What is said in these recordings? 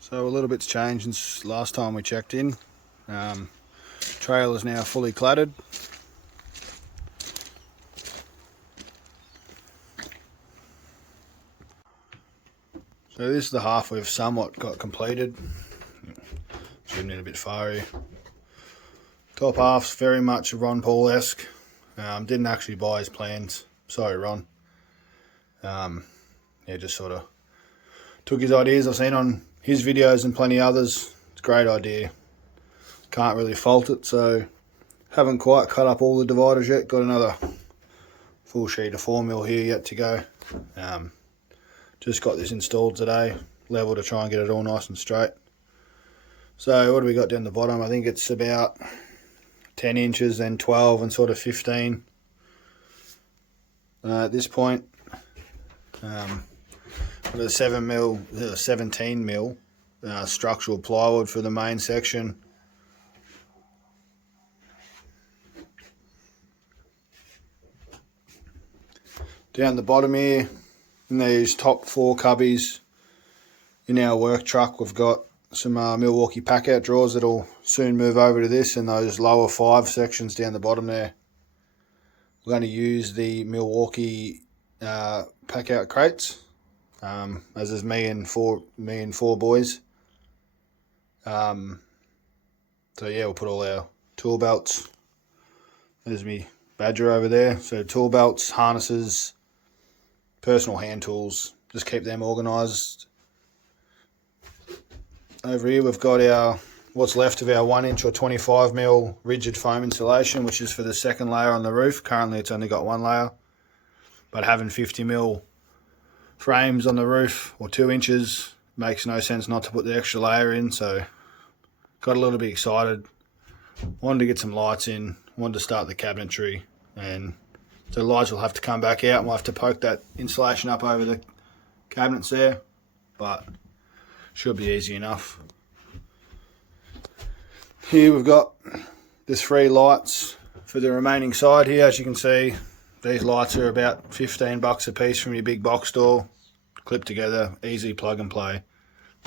So a little bit's changed since last time we checked in. Trail is now fully cladded. So this is the half we've somewhat got completed. Zooming in a bit far here. Top half's very much Ron Paul-esque. Didn't actually buy his plans. Sorry, Ron. Yeah, just sort of took his ideas I've seen on his videos and plenty others. It's a great idea. Can't really fault it. So haven't quite cut up all the dividers yet. Got another full sheet of 4mm here yet to go. Just got this installed today. Level to try and get it all nice and straight. So what do we got down the bottom? I think it's about 10 inches, then 12 and sort of 15 at this point. Got a 17mm structural plywood for the main section. Down the bottom here, in these top 4 cubbies in our work truck, we've got some Milwaukee pack-out drawers that'll soon move over to this, and those lower 5 sections down the bottom there. We're going to use the Milwaukee pack-out crates, as is me and four boys. So yeah, we'll put all our tool belts. There's me Badger over there. So tool belts, harnesses, personal hand tools, just keep them organised. Over here we've got our what's left of our 1-inch or 25mm rigid foam insulation, which is for the second layer on the roof. Currently it's only got 1 layer, but having 50mm frames on the roof, or 2 inches, makes no sense not to put the extra layer in. So got a little bit excited, wanted to get some lights in, wanted to start the cabinetry, and so lights will have to come back out and we'll have to poke that insulation up over the cabinets there, but should be easy enough. Here we've got the 3 lights for the remaining side here. As you can see, these lights are about $15 a piece from your big box store. Clip together, easy plug and play.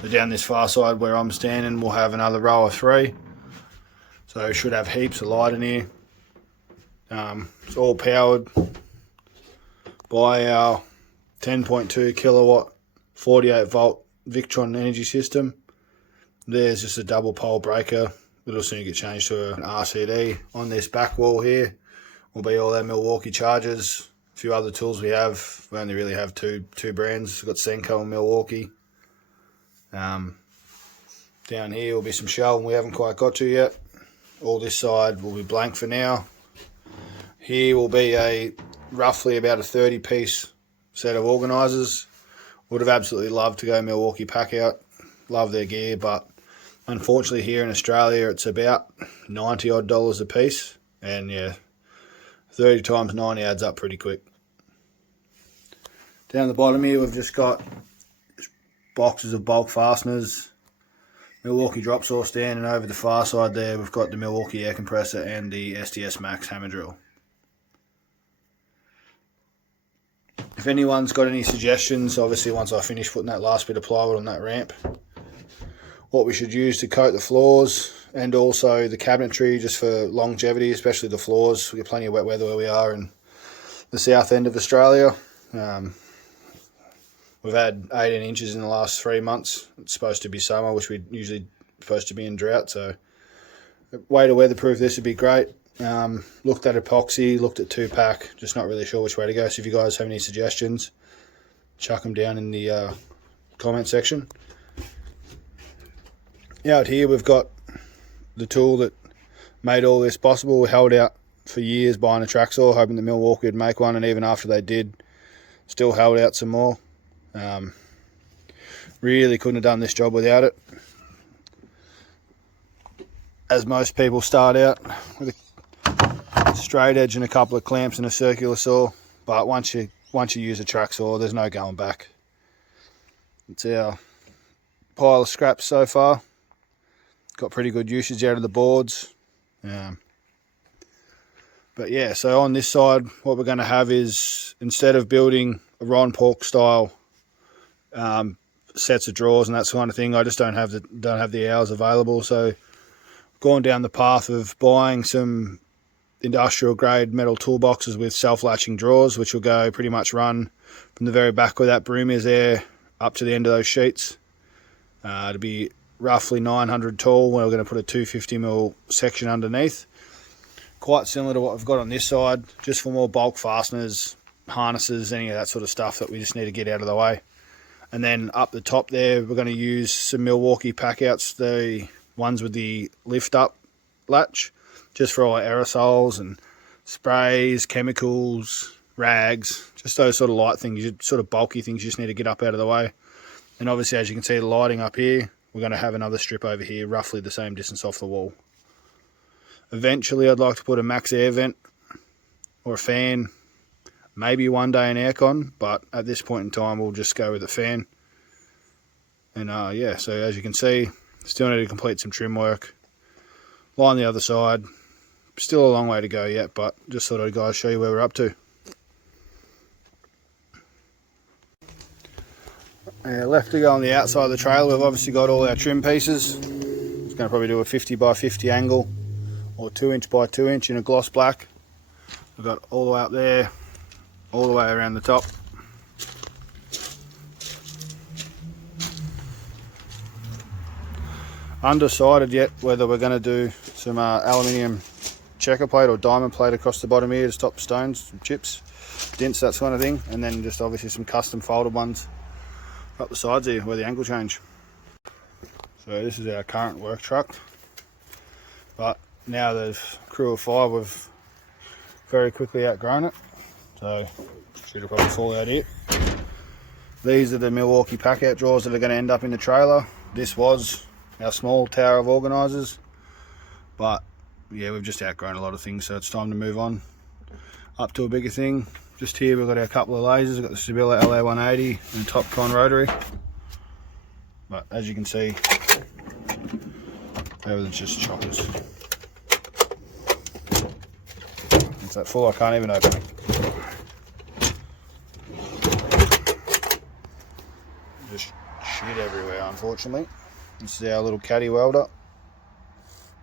So down this far side where I'm standing, we'll have another row of 3. So we should have heaps of light in here. It's all powered by our 10.2 kilowatt 48 volt Victron energy system. There's just a double pole breaker. It'll soon get changed to an RCD. On this back wall here will be all our Milwaukee chargers. A few other tools we have. We only really have two brands. We've got Senko and Milwaukee. Down here will be some shelving we haven't quite got to yet. All this side will be blank for now. Here will be roughly about a 30-piece set of organisers. Would have absolutely loved to go Milwaukee pack out. Love their gear, but unfortunately here in Australia it's about $90 odd a piece. And yeah, 30 times 90 adds up pretty quick. Down the bottom here we've just got boxes of bulk fasteners, Milwaukee drop saw stand, and over the far side there we've got the Milwaukee air compressor and the STS Max hammer drill. If anyone's got any suggestions, obviously once I finish putting that last bit of plywood on that ramp, what we should use to coat the floors and also the cabinetry just for longevity, especially the floors. We get plenty of wet weather where we are in the south end of Australia. We've had 18 inches in the last 3 months. It's supposed to be summer, which we're usually supposed to be in drought. So a way to weatherproof this would be great. Looked at epoxy, looked at 2-pack, just not really sure which way to go. So if you guys have any suggestions, chuck them down in the comment section. Out here we've got the tool that made all this possible. We held out for years buying a track saw, hoping that Milwaukee would make one, and even after they did, still held out some more. Really couldn't have done this job without it. As most people start out with a straight edge and a couple of clamps and a circular saw, but once you use a track saw, there's no going back. It's our pile of scraps so far. Got pretty good usage out of the boards. But yeah, so on this side, what we're going to have is, instead of building a Ron Paul style sets of drawers and that kind of thing. I just don't have the hours available, so gone down the path of buying some industrial grade metal toolboxes with self-latching drawers, which will go pretty much run from the very back where that broom is there up to the end of those sheets. To be roughly 900 tall. We're going to put a 250mm section underneath, quite similar to what we've got on this side, just for more bulk fasteners, harnesses, any of that sort of stuff that we just need to get out of the way. And then up the top there, we're going to use some Milwaukee packouts, the ones with the lift up latch, just for all our aerosols and sprays, chemicals, rags, just those sort of light things, sort of bulky things you just need to get up out of the way. And obviously, as you can see, the lighting up here, we're going to have another strip over here, roughly the same distance off the wall. Eventually, I'd like to put a max air vent or a fan, maybe one day an aircon, but at this point in time, we'll just go with a fan. And yeah, so as you can see, still need to complete some trim work. Line the other side. Still a long way to go yet, but just thought I'd guys show you where we're up to. Left to go on the outside of the trailer, we've obviously got all our trim pieces. It's going to probably do a 50 by 50 angle or 2" by 2" in a gloss black. We've got all the way up there, all the way around the top. Undecided yet whether we're going to do some aluminium checker plate or diamond plate across the bottom here to stop stones, some chips, dents, that kind of thing, and then just obviously some custom folded ones up the sides here where the angle change. So this is our current work truck, but now the crew of 5, we've very quickly outgrown it, so should probably fall out here. These are the Milwaukee pack-out drawers that are going to end up in the trailer. This was our small tower of organisers, but yeah, we've just outgrown a lot of things, so it's time to move on up to a bigger thing. Just here we've got our couple of lasers. We've got the Sibilla LA180 and Topcon rotary, but as you can see, everything's just choppers. It's that full I can't even open it. Just shit everywhere, unfortunately. This is our little caddy welder,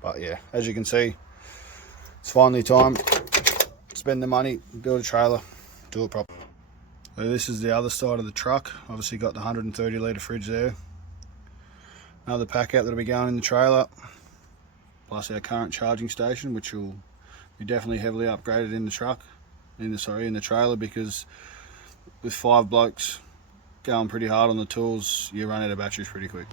but yeah, as you can see, it's finally time to spend the money, build a trailer, do it properly. So this is the other side of the truck. Obviously got the 130 litre fridge there. Another pack out that'll be going in the trailer, plus our current charging station, which will be definitely heavily upgraded in the truck, in the trailer, because with 5 blokes going pretty hard on the tools, you run out of batteries pretty quick.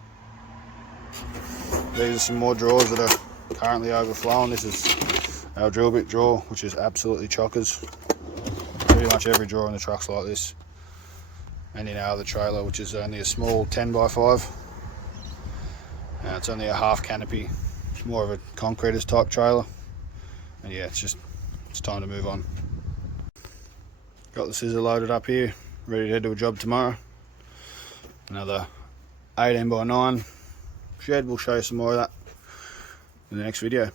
These are some more drawers that are currently overflowing. This is our drill bit drawer, which is absolutely chockers. Pretty much every drawer in the truck's like this. And in our other trailer, which is only a small 10 by 5. It's only a half canopy. It's more of a concretist type trailer. And yeah, it's time to move on. Got the scissor loaded up here, ready to head to a job tomorrow. Another 18 by 9 shed. We'll show you some more of that in the next video.